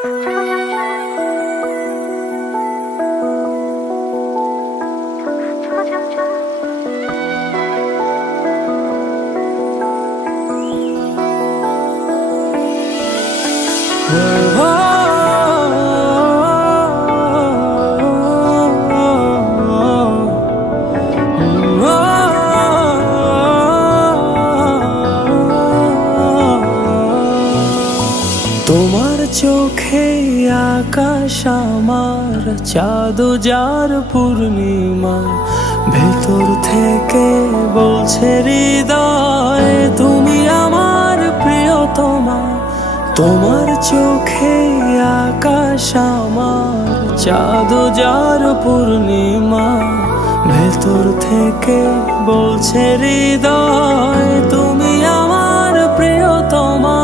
তোমার চোখে আকাশ আমার চাঁদ যার পূর্ণিমা, ভেতর থেকে বলছে হৃদয় তুমি আমার প্রিয়তমা। তোমার চোখে আকাশ আমার চাঁদ যার পূর্ণিমা, ভেতর থেকে বলছে হৃদয় তুমি আমার প্রিয়তমা।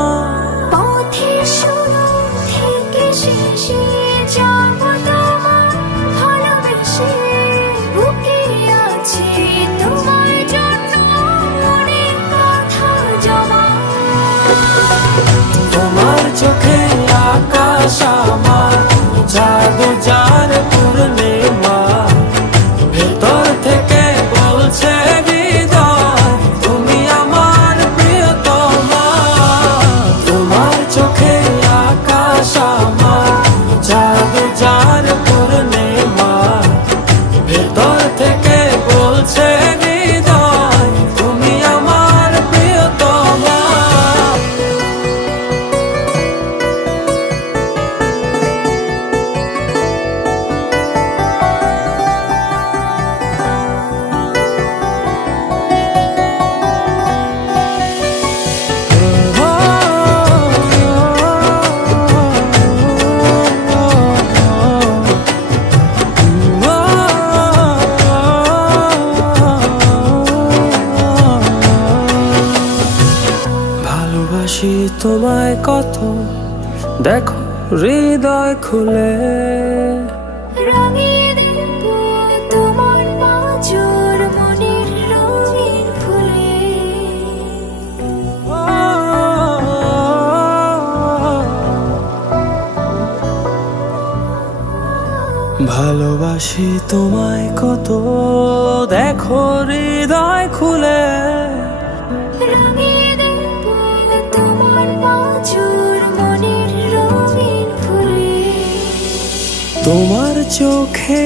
তোমার চোখে আকাশ আমার চাঁদ যার পূর্ণিমা, ভেতর থেকে বলছে হৃদয় তুমি আমার প্রিয়তমা। তোমার চোখে আকাশ আমার চাঁদ যার পূর্ণিমা, ভেতর থেকে বলছে হৃদয় তুমি আমার প্রিয়তমা। ভালোবাসি তোমায় কত, দেখো হৃদয় খুলে। রাঙিয়ে দেব তোমার পাঁজর মনের রঙিন ফুলে। ভালোবাসি তোমায় কত, দেখো হৃদয় খুলে। রাঙিয়ে দেব তোমার পাঁজর মনের রঙিন ফুলে। তোমার চোখে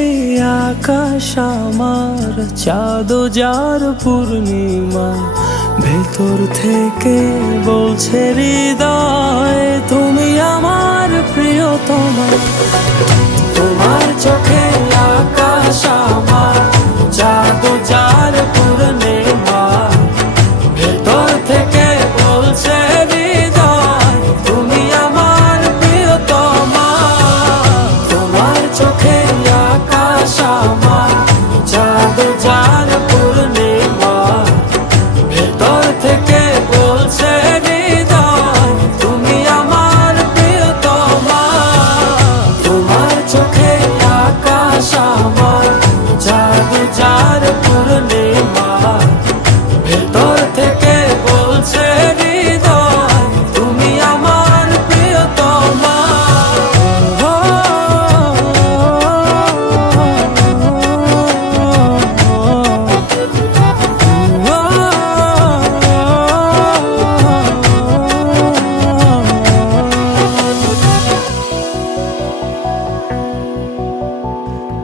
আকাশ আমার চাঁদ যার পূর্ণিমা, ভেতর থেকে বলছে হৃদয় তুমি আমার প্রিয়তমা। তোমার চোখে আকাশ আমার চাঁদ যার পূর্ণিমা, ভেতর থেকে বলছে হৃদয় তুমি আমার প্রিয়তমা। তোমার চোখে আকাশ আমার চাঁদ যার পূর্ণিমা, ভেতর থেকে বলছে হৃদয় তুমি আমার প্রিয়তমা। তোমার চোখে আকাশ আমার চাঁদ যার পূর্ণিমা, ভেতর থেকে বলছে হৃদয় তুমি আমার প্রিয়তমা।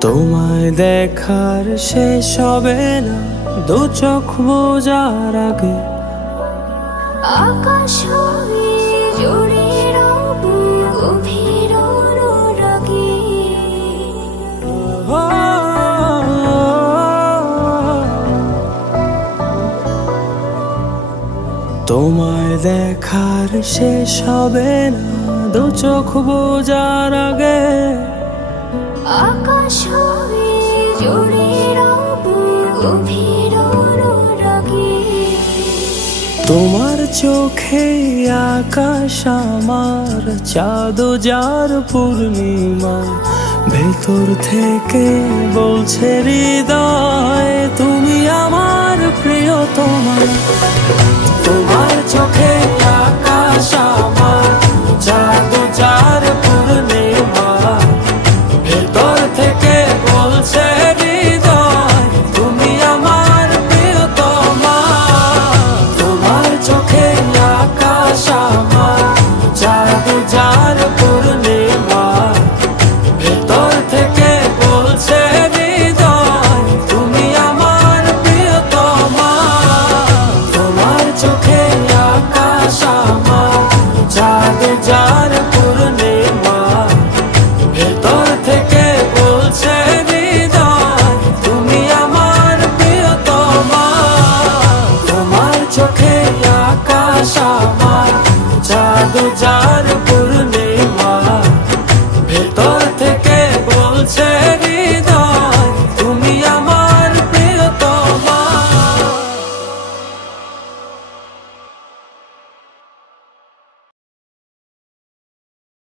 তোমায় দেখার শেষ হবে না দু চোখ বোঝার আগে। আকাশ হয়ে জুড়ে রব গভীর অনুরাগে। তোমায় দেখার শেষ হবে না দু চোখ বোঝার আগে। আকাশ হয়ে জুড়ে রব গভীর অনুরাগে। তোমার চোখে আকাশ আমার চাঁদ যার পূর্ণিমা, ভেতর থেকে বলছে হৃদয় তুমি আমার প্রিয়তমা। তোমার চোখে আকাশ আমার চাঁদ যার পূর্ণিমা, যার পূর্ণিমা, ভেতর থেকে বলছে হৃদয় তুমি আমার প্রিয়তমা। তোমার চোখে আকাশ আমার, চাঁদ যার